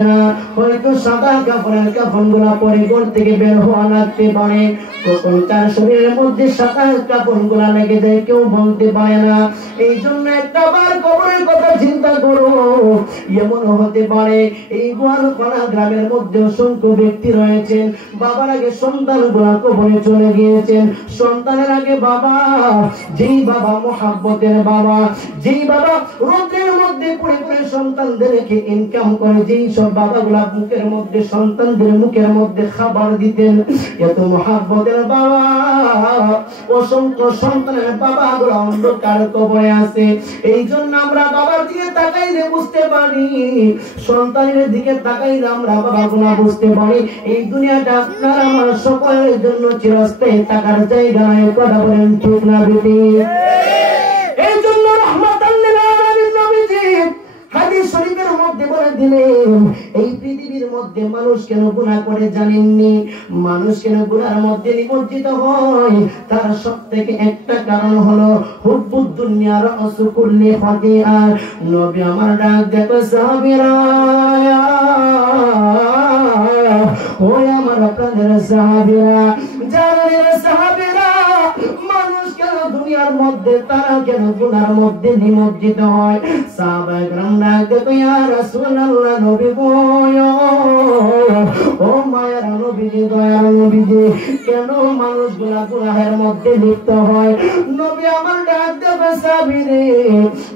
হয়তো সাদা কাপড়ের কাফনগুলা পরে ঘর থেকে বের হওয়া লাগতে পারে, কখন তার শরীরের মধ্যে সাদা কাপড়গুলা লেগে যায় কেউ বলতে পারে না। এই জন্য একটা বার কবরের কথা চিন্তা করো। এমন হতে পারে এই গোয়ালপাড়া গ্রামের মধ্যে অসংখ্য ব্যক্তি রয়েছেন, বাবার আগে সন্তানগুলা কবরে চলে গিয়েছেন, সন্তানের আগে বাবা, যেই বাবা মোহাব্বতের বাবা, যেই বাবা রোদের মধ্যে পড়ে পড়ে সন্তানদেরকে ইনকাম করে, যেই সব বাবাগুলা মুখের মধ্যে সন্তানদের মুখের মধ্যে খাবার দিতেন, এত মোহাব্বতের বাবা, অসংখ্য সন্তানের বাবাগুলা অন্ধকার কবরে আছে। এই জন্য আমরা বাবার দিকে তাকাইলে বুঝতে পারি, সন্তানের দিকে তাকাইলে আমরা বাবাগুলা বুঝতে পারি এই দুনিয়াটা আপনার আমার সকলের জন্য চিরস্থায়ী থাকার জায়গা নয়। কথা বলেন ঠিক না বেটি? এই জন্য রাহমাতাল লিল আলামিন নবীজি হাদিস শরীফের মধ্যে বলে দিলেন, এই পৃথিবীর মধ্যে মানুষ কেন গুনাহ করে জানেননি? মানুষ কেন গুনার মধ্যে নিমজ্জিত হয়? তার সবথেকে একটা কারণ হলো হুব্বুদ দুনিয়া রাসু কুল্লি খাতিয়া। নবী আমার ডাক দেখো সাহাবীরা, ওই আমার আপনাদের সাহাবীরা, জানেন সাহাবীরা, মানুষ কেন দুনিয়ার মধ্যে, তারা কেন গুনার মধ্যে নিমজ্জিত হয়? সাহাবায়ে কেরাম ডাক দেখো, ইয়া রাসূলুল্লাহ, নবী গো, ও মায়ের নবীজি, দয়ার নবীজি, কেন মানুষগুলা গুনাহের মধ্যে লিপ্ত হয়? নবী আমার ডাক দেখো সাহাবীরে,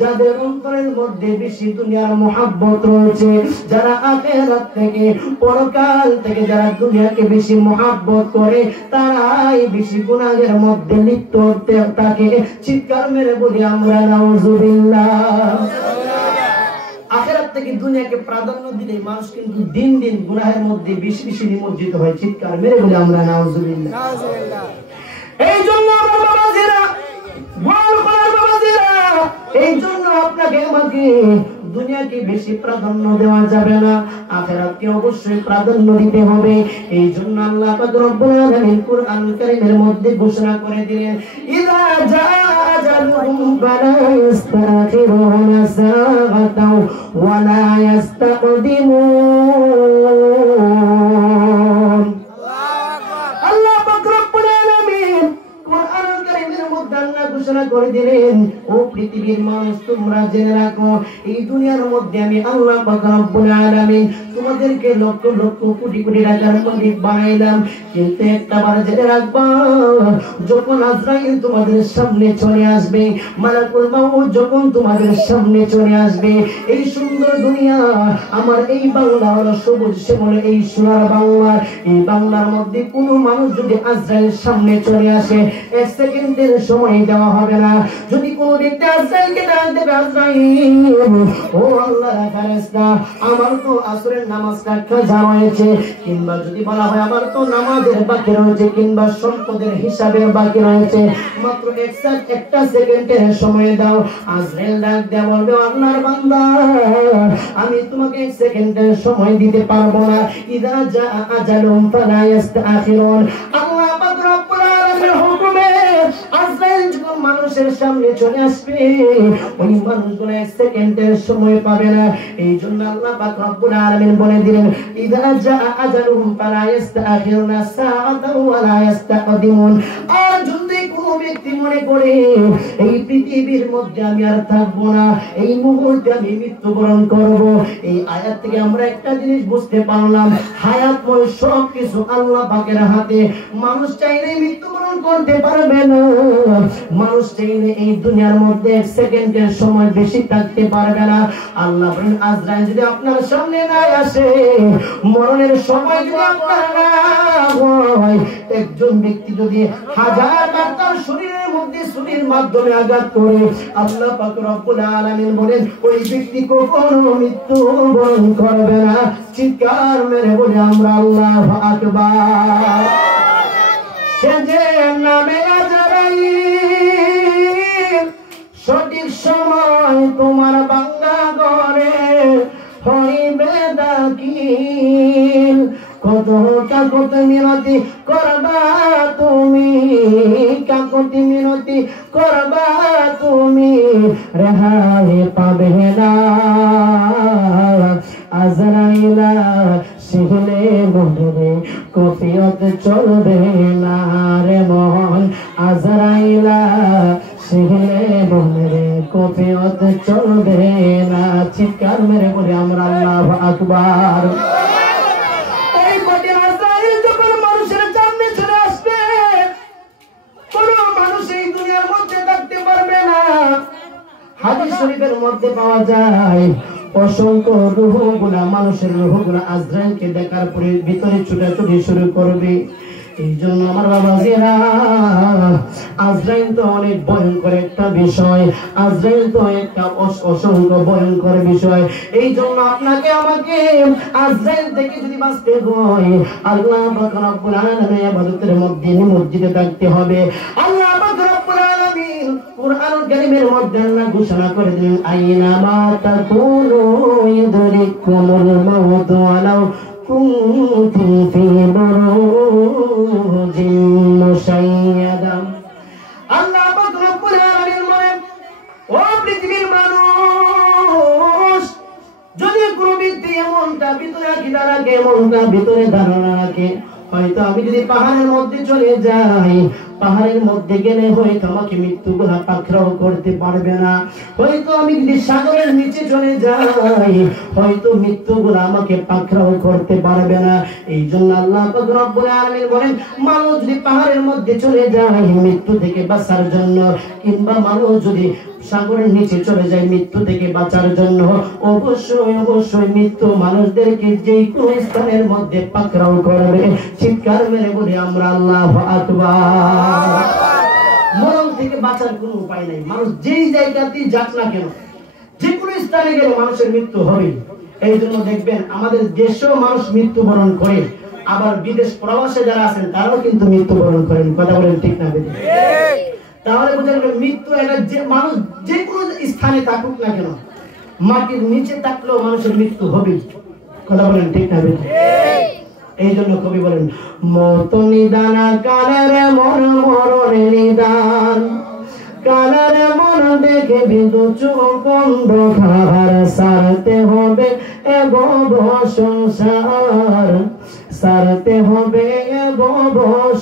যাদের অন্তরের মধ্যে বেশি দুনিয়ার মুহাব্বত রয়েছে, যারা আখিরাত থেকে, পরকাল থেকে যারা দুনিয়াকে বেশি মুহাব্বত করে, তারাই বেশি গুনাহের মধ্যে লিপ্ত থাকে। চিৎকার মেরে বলি আমরা নাউজুবিল্লাহ। আখিরাত থেকে দুনিয়াকে প্রাধান্য দিলে মানুষ কিন্তু দিন দিন গুনাহের মধ্যে বেশি বেশি নিমজ্জিত হয়। চিৎকার মেরে বলি আমরা নাউজুবিল্লাহ। এই জন্য আমার বাবাজিরা, গোয়ালপাড়ার বাবাজিরা, এই জন্য আপনাকে আমাকে দুনিয়াকে বেশি প্রাধান্য দেওয়া যাবে না, আখিরাতকে অবশ্যই প্রাধান্য দিতে হবে। এই জন্য আল্লাহ পাক রব্বুল আলামিন কুরআন কারীমের মধ্যে ঘোষণা করে দিলেন, ইযা জাআ আজালুহুম ফালা ইস্তাখিরুনা সাআতাও ওয়া লা ইস্তাকদিমুন। আল্লাহ পাক রব্বুল আলামিন কুরআন কারীমের মধ্যে আল্লাহ ঘোষণা করে দিলেন, ও পৃথিবীর মানুষ, তোমরা জেনে রাখো, এই দুনিয়ার মধ্যে আমি আল্লাহ পাক রব্বুল আলামিন তোমাদেরকে লক্ষ লক্ষ কোটি কোটি টাকার মালিক বানাইলাম, কিন্তু একটা বার জেনে রাখবা, যখন আজরাইল তোমাদের সামনে চলে আসবে, মালাকুল মাউত যখন তোমাদের সামনে চলে আসবে, এই সুন্দর দুনিয়া, আমার এই বাংলা হলো সবুজ শ্যামল এই সোনার বাংলা, এই বাংলার মধ্যে কোনো মানুষ যদি আজরাইলের সামনে চলে আসে, এক সেকেন্ডের সময় দেওয়া হবে না। যদি কোনো ব্যক্তি আজরাইলকে ডাক দেবে, আজরাইল, ও আল্লাহর ফেরেশতা, আমার তো আসরের নামাজটা কাজা হয়েছে, কিংবা যদি বলা হয় আমার তো নামাজের বাকি রয়েছে, কিংবা সম্পদের হিসাবের বাকি রয়েছে, মাত্র একটা সেকেন্ডের সময় দাও। আজরাইল ডাক দেয়া বলবে, আল্লাহর বান্দা, আমি তোমাকে এক সেকেন্ডের সময় দিতে পারবো না। ইযা জাআ আজালুহুম ফালা ইস্তাখিরুন। আল্লাহ পাক রব্বুল আলামিনের হুকুমে আজরাইল যখন মানুষের সামনে চলে আসবে, ওই মানুষগুলো এক সেকেন্ডের সময় পাবে না। এই জন্য আল্লাহ পাক রব্বুল আলামিন বলে দিলেন, ইযা জাআ আজালুহুম ফালা ইস্তাখিরুনা সাআতাও ওয়া লা ইস্তাকদিমুন। আর যদি কোনো ব্যক্তি মনে করে এই পৃথিবীর মধ্যে আমি আর থাকবো না, এই মুহূর্তে আমি মৃত্যুবরণ করব, এই আয়াত থেকে আমরা একটা জিনিস বুঝতে পারলাম, হায়াতময় সব কিছু আল্লাহ পাকের হাতে। মানুষ চাইলে মৃত্যুবরণ করতে পারবে না, মানুষ চাইলে এই দুনিয়ার মধ্যে এক সেকেন্ডের সময় বেশি থাকতে পারবে না। আল্লাহ বলেন, আজরাইল যদি আপনার সামনে না আসে, মরণের সময় যদি আপনার না হয়, একজন ব্যক্তি যদি হাজার বার তার শরীরের মধ্যে ছুরির মাধ্যমে আঘাত করে, আল্লাহ পাক রব্বুল আলামিন বলেন, ওই ব্যক্তি কখনো মৃত্যুবরণ করবে না। চিৎকার মেরে বলে আমরা আল্লাহু আকবার। সে যে নামে আজরাইল, সঠিক সময় তোমার বাংলা ঘরে হইবে দাখিল। কত কাকতি মিনতি করবা তুমি, কাকতি মিনতি করবা তুমি, রেহাই পাবে না। আজ আজরাইলা শিখলে মনে কফিয়ত চলবে না রে মন আজরাইলা শিখলে মনে কফিয়ত চলবে না চিৎকার মেরে বলি আমরা আল্লাহু আকবার এই কোটি আজরাইল যখন মানুষের সামনে চলে আসবে কোনো মানুষ এই দুনিয়ার মধ্যে থাকতে পারবে না হাদিস শরীফের মধ্যে পাওয়া যায় অসংখ্য রূহগুলা মানুষের রূহগুলা আজরাইলকে দেখার পরে ভিতরে ছুটাছুটি শুরু করবে এই জন্য আমার বাবাজিরা আজরাইল তো অনেক ভয়ঙ্কর একটা বিষয় আজরাইল তো একটা অসংখ্য ভয়ঙ্কর বিষয় এই জন্য আপনাকে আমাকে আজরাইল থেকে যদি বাঁচতে হয় আল্লাহ পাক রব্বুল আলামিনের ইবাদতের মধ্যে নিমজ্জিত থাকতে হবে আল্লাহ পাক রব্বুল আলামিন কুরআনুল কারীমের মধ্যে আল্লাহ ঘোষণা করে দিলেন আইনা মা তাকুনু ইউদরিকুমুল মাউত ওয়ালাউ কুনতুম ফি বুরুজিন মুশাইয়াদা আল্লাহ পাক রব্বুল আলামিন বলেন ও পৃথিবীর মানুষ যদি কোনো ব্যক্তি এমনটা ভিতরে আকীদা রাখে এমনটা ভিতরে ধারণা রাখে হয়তো আমি যদি পাহাড়ের মধ্যে চলে যাই পাহাড়ের মধ্যে গেলে হয়তো আমাকে মৃত্যুগুলা পাকড়াও করতে পারবে না হয়তো আমি যদি সাগরের নিচে চলে যাই হয়তো মৃত্যুগুলা আমাকে পাকড়াও করতে পারবে না এই জন্য আল্লাহ পাক রব্বুল আলামিন বলেন মানুষ যদি পাহাড়ের মধ্যে চলে যায় মৃত্যু থেকে বাঁচার জন্য কিংবা মানুষ যদি সাগরের নিচে চলে যায় মৃত্যু থেকে বাঁচার জন্য অবশ্যই অবশ্যই মৃত্যু মানুষদেরকে যে কোন স্থানের মধ্যে পাকড়াও করবে চিৎকার মেরে বলি আমরা আল্লাহু আকবার মরণ থেকে বাঁচার কোনো উপায় নাই মানুষ যেই জায়গাতেই যাক না কেন যে কোনো স্থানে গেলে মানুষের মৃত্যু হবে এই জন্য দেখবেন আমাদের দেশেও মানুষ মৃত্যুবরণ করে আবার বিদেশ প্রবাসে যারা আছেন তারাও কিন্তু মৃত্যুবরণ করেন কথা বলেন ঠিক না বেশি তাহলে বোঝা গেল মৃত্যু এটা যে মানুষ যে কোনো স্থানে থাকুক না কেন মাটির নিচে থাকলেও মানুষের মৃত্যু হবে কথা বলেন ঠিক না বেশি এই জন্য কবি বলেন মত নিদান কালের মন মরণে নিদান কালের মন দেখে বিন্দু চোখ অন্ধকার সারতে হবে ভব সংসার সারতে হবে ভব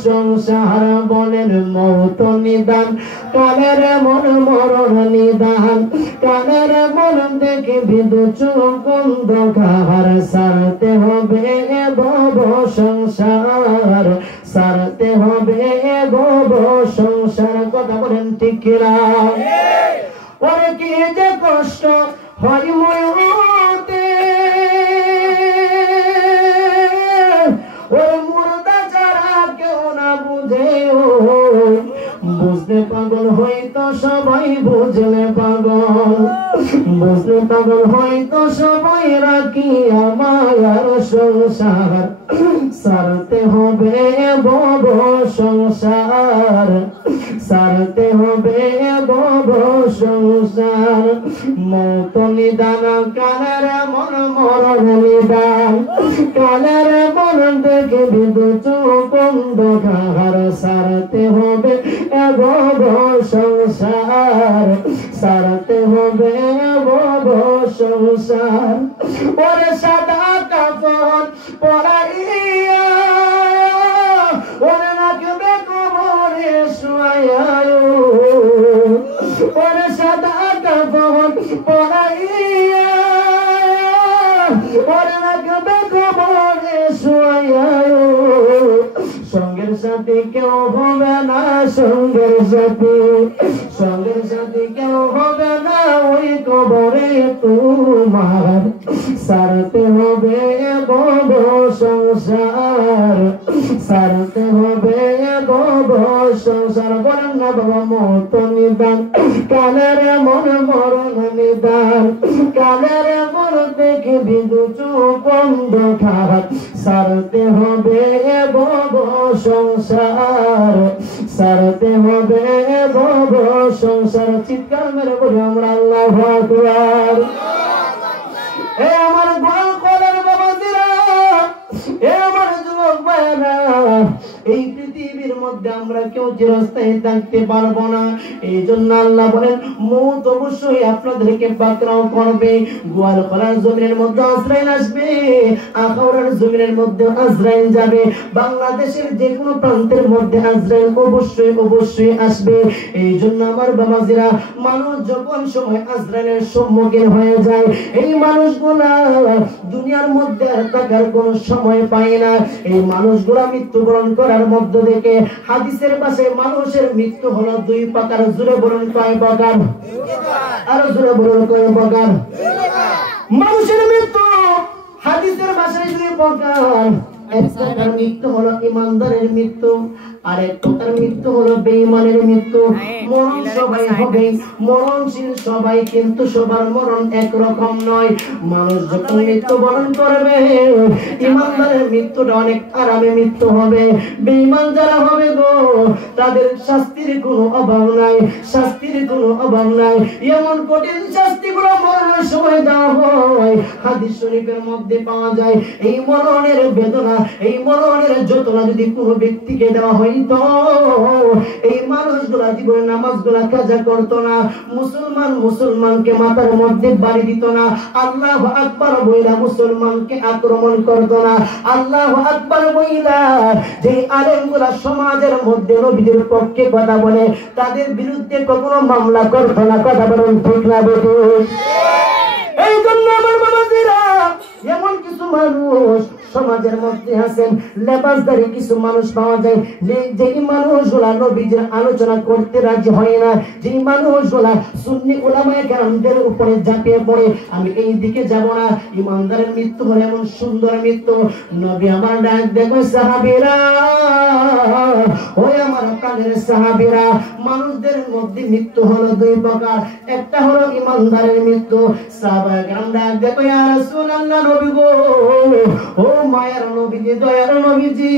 সংসার বলেন মত নিদান কালের মন মরণ নিদান কালের মন দেখে বিন্দু চোখ অন্ধকার সারতে হবে ভব সংসার সারতে হবে ভব সংসার কথা বলেন ঠিক কিনা ওরে কি যে কষ্ট হয় ময়ূতে ওরে মুর্দা যারা কেউ না বুঝে বুঝতে পাগল হয়তো সবাই বুঝলে পাগল বুঝলে পাগল হয়তো সবাই রাখি আমার সংসার সারতে হবে ভব সংসার সারতে হবে ভব সংসার মত নিদান কালের মন মরণ নিদান কালের মন দেখে বিদু চোখ অন্ধকার সারতে হবে ভব সংসার সারতে হবে ভব সংসার ওরে সাদা কাপড় পরাইয়া ওরে রাখবে কবরে শুয়াইয়া ওরে সাদা কাপড় পরাইয়া ওরে রাখবে কবরে শুয়াইয়া সঙ্গের সাথে কেউ হবে না সঙ্গের সাথে কেউ হবে না ওই কবরে তোমার সারতে হবে ভব সংসার সারতে হবে ভব সংসার বলেন না বাবা মত নিদান কালের মন মরণ নিদান কালের মন দেখে বিদু চোখ অন্ধকার সারতে হবে ভব সংসার সারতে হবে ভব সংসার চিৎকার মেরে বলি আমরা আল্লাহু আকবার এ আমার গোল কলের বাবাজিরা এ আমার যুবক ভাইরা এই পৃথিবীর পৃথিবীর মধ্যে আমরা কেউ চিরস্থায়ী থাকতে পারবো না। এই জন্য আল্লাহ বলেন মউত অবশ্যই আপনাদেরকে পাকড়াও করবে। গোয়ালপাড়ার জমিনের মধ্যে আজরাইল আসবে, আখাউড়ার জমিনের মধ্যে আজরাইল যাবে, বাংলাদেশের যে কোনো প্রান্তের মধ্যে আজরাইল অবশ্যই আসবে। এই জন্য আমার বাবাজিরা, মানুষ যখন সময় আজরাইলের সম্মুখীন হয়ে যায়, এই মানুষগুলা দুনিয়ার মধ্যে থাকার কোন সময় পায় না। এই মানুষগুলা মৃত্যুবরণ করার মধ্য থেকে হাদিসের পাশে মানুষের মৃত্যু হলো দুই প্রকার। জোরে বলুন কয় প্রকার? আরো জোরে বলুন কয় প্রকার? মানুষের মৃত্যু হাদিসের ভাষায় দুই প্রকার। এক প্রকার মৃত্যু হলো ইমানদারের মৃত্যু, আর এক প্রকার মৃত্যু হলো বেঈমানের মৃত্যু। মরণ সবাই হবে, মরণশীল সবাই, কিন্তু সবার মরণ একরকম নয়। মানুষ যখন মৃত্যুবরণ করবে, ইমানদারের মৃত্যুটা অনেক আরামে মৃত্যু হবে। বেঈমান যারা হবে গো, তাদের শাস্তির কোনো অভাব নাই, শাস্তির কোনো অভাব নাই। এমন কঠিন শাস্তিগুলো মরণের সময় দেওয়া হয়, হাদিস শরীফের মধ্যে পাওয়া যায়। এই মরণের বেদনা, এই মরণের যন্ত্রণা যদি কোনো ব্যক্তিকে দেওয়া হইতো, এই মানুষগুলা জীবনে নামাজগুলা কাজা করতো না, মুসলমানকে মাথার মধ্যে বাড়ি দিত না, আল্লাহু আকবার বইলা মুসলমানকে আক্রমণ করতো না, আল্লাহু আকবার বইলা যে আলেমগুলা সমাজের মধ্যে নবীদের পক্ষে কথা বলে, তাদের বিরুদ্ধে কখনো মামলা করতো না। কথা বলুন ঠিক না বেঠিক? এই জন্য আমার বাবাজিরা, এমন কিছু মানুষ সমাজের মধ্যে আছেন, লেবাসদারি কিছু মানুষ পাওয়া যায়, যে মানুষগুলা নবীজির আলোচনা করতে রাজি হয় না, যে মানুষগুলা সুন্নি উলামায়ে কেরামদের উপরে ঝাঁপিয়ে পড়ে, আমি এই দিকে যাব না। ইমানদারের মৃত্যু হলো এমন সুন্দর মৃত্যু, নবী আমার ডাক দেখো সাহাবীরা, ওই আমার প্রাণের সাহাবীরা, মানুষদের মধ্যে মৃত্যু হলো দুই প্রকার। একটা হলো ইমানদারের মৃত্যু। সাহাবায়ে কেরাম ডাক দেখো, ইয়া রাসূলুল্লাহ, নবী গো, ও মায়ের নবীজি, দয়ার নবীজি,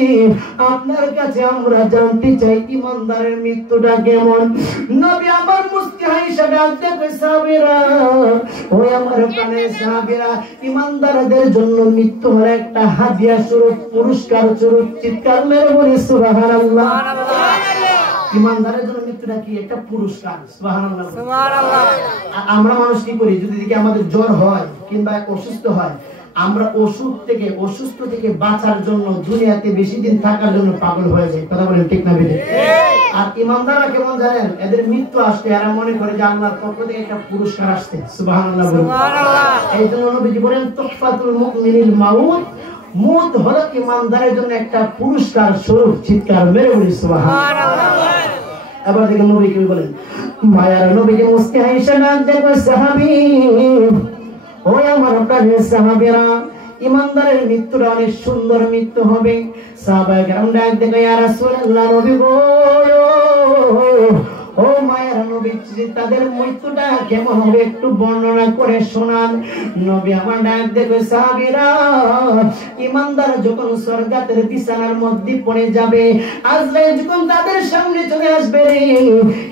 আপনার কাছে আমরা জানতে চাই ইমানদারের মৃত্যুটা কেমন। নবী আমার মুস্কি হাসে ডাক দেখো, সাহাবীরা, ওই আমার প্রাণের সাহাবীরা, ইমানদারদের জন্য মৃত্যু হলো একটা হাদিয়া স্বরূপ, পুরস্কার স্বরূপ। চিৎকার মেরে বলি সুবহানাল্লাহ। ইমানদারের জন্য মৃত্যুটা কি? একটা পুরস্কার। সুবহানাল্লাহ, সুবহানাল্লাহ। আমরা মানুষ কি করি, যদি দেখি আমাদের জ্বর হয় কিংবা অসুস্থ হয়, আমরা অসুস্থ থেকে বাঁচার জন্য, দুনিয়াতে বেশি দিন থাকার জন্য পাগল হয়ে যায়। কথা বলেন ঠিক না বেঠিক? আর ইমানদাররা কেমন জানেন? এদের মৃত্যু আসলে এরা মনে করে যে আল্লাহর পক্ষ থেকে একটা পুরস্কার আসছে। সুবহানাল্লাহ, সুবহানাল্লাহ। এই জন্য নবীজি বলেন তুহফাতুল মুমিনিল মাউত, মউত হলো ইমানদারের জন্য একটা পুরস্কার স্বরূপ। চিৎকার মেরে বলি সুবহানাল্লাহ। এবার দেখেন নবী কি বলেন, মায়ার নবীজি মুস্কি হাসে ডাক দেখো, সাহাবী, ওই আমার প্রাণের সাহাবীরা, ইমানদারের মৃত্যুটা অনেক সুন্দর মৃত্যু হবে। সাহাবায়ে কেরাম ডাক দেখো, ইয়া রাসূলুল্লাহ, নবী গো, ও মায়ের নবী, তাদের মৃত্যুটা কেমন হবে একটু বর্ণনা করে শোনান। নবী আমার ডাক দেখো, সাহাবীরা, ইমানদার যখন স্বর্গাতের বিছানার মধ্যে পড়ে যাবে, আজরাইল যখন তাদের সামনে চলে আসবে,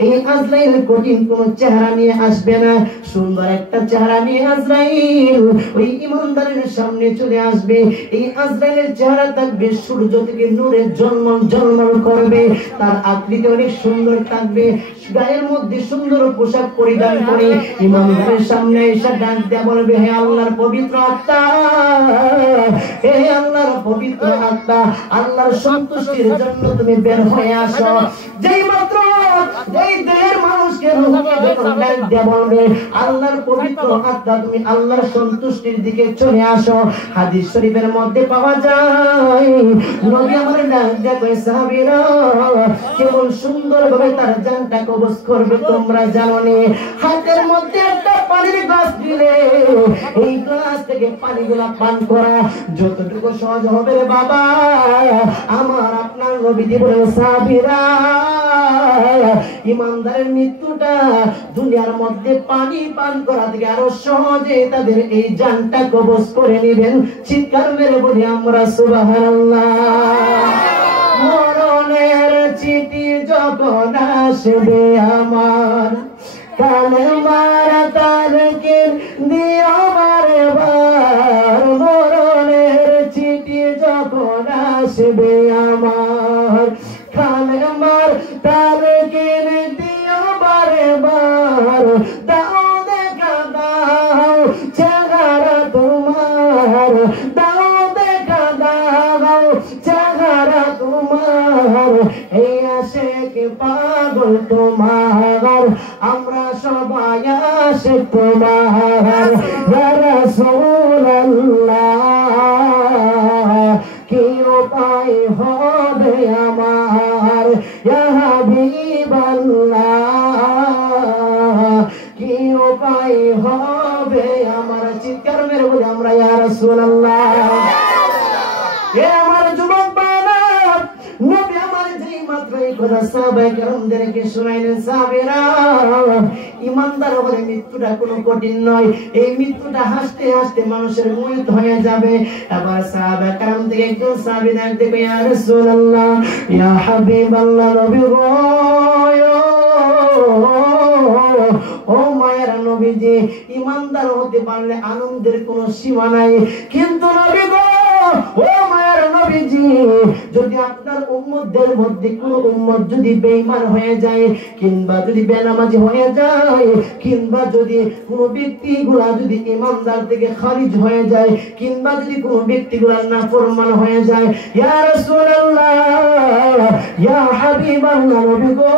এই আজরাইল কঠিন কোন চেহারা নিয়ে আসবে না, সুন্দর একটা চেহারা নিয়ে আজরাইল ওই ইমানদারের সামনে চলে আসবে। এই আজরাইলের চেহারা থাকবে সূর্য থেকে নূরে ঝলমল করবে, তার আকৃতি অনেক সুন্দর থাকবে, গায়ের মধ্যে সুন্দর পোশাক পরিধান করে ইমামদের সামনে এসে ডাক দেয়া বলবে, হে আল্লাহর পবিত্র আত্মা, হে আল্লাহর পবিত্র আত্মা, আল্লাহর সন্তুষ্টির জন্য তুমি বের হয়ে আসো। যেই মাত্র এই দেহের মানুষকে রূহকে যখন ডাক দেয়া বলবে, আল্লাহর পবিত্র আত্মা, তুমি আল্লাহর সন্তুষ্টির দিকে চলে আসো। হাদিস শরীফের মধ্যে পাওয়া যায়, নবী আমার ডাক দেয়া কয়, সাহাবীরা, কেমন সুন্দর ভাবে তার জানটা কবজ করবে তোমরা জানো নি। হাতের মধ্যে একটা পানির গ্লাস দিলে, এই গ্লাস থেকে পানিগুলা পান করা যতটুকু সহজ হবে রে বাবা, আমার আপনার নবীজি বলেন, সাহাবীরা, ইমানদারের মৃত্যুটা দুনিয়ার মধ্যে পানি পান করা থেকে আরো সহজে তাদের এই জানটা কবজ করে নেবেন। চিৎকার মেরে বলি আমরা সুবহানাল্লাহ। মরণের চিঠি যখন আসবে আমার, কালেমার তারকে দিও বারবার, মরণের চিঠি যখন আসবে আমার, কালে এই আশিক পাগল তোমার, আমরা সবাই আশিক তোমার ইয়া রাসূলুল্লাহ। কি উপায় হবে আমার ইয়া হাবিবাল্লাহ, কি উপায় হবে আমার? চিৎকার মেরে বলি আমরা ইয়া রাসূলুল্লাহ। এ আমার যুবক বাবা, নবী আমার যেই মাত্র এই কথা সাহাবায়ে কেরামদেরকে শোনাইলেন, সাহাবীরা ইমানদার হলে মৃত্যুটা কোনো কঠিন নয়, এই মৃত্যুটা হাসতে হাসতে মানুষের মৃত হয়ে যাবে। আবার সাহাবায়ে কেরাম থেকে একজন সাহাবী ডাকতে কই, ইয়া রাসূলুল্লাহ, ইয়া হাবিবাল্লাহ, নবী গো, ও মায়ের নবীজি, ইমানদার হতে পারলে আনন্দের কোনো সীমা নাই, কিন্তু নবী গো, ও মায়ের নবীজি, যদি আপনার উম্মতদের মধ্যে কোনো উম্মত যদি বেঈমান হয়ে যায়, কিংবা যদি বেনামাজি হয়ে যায়, কিংবা যদি কোনো ব্যক্তিগুলা যদি ইমানদার থেকে খারিজ হয়ে যায়, কিংবা যদি কোনো ব্যক্তিগুলা নাফরমান হয়ে যায়, ইয়া রাসূলুল্লাহ, ইয়া হাবিবাল্লাহ, নবী গো,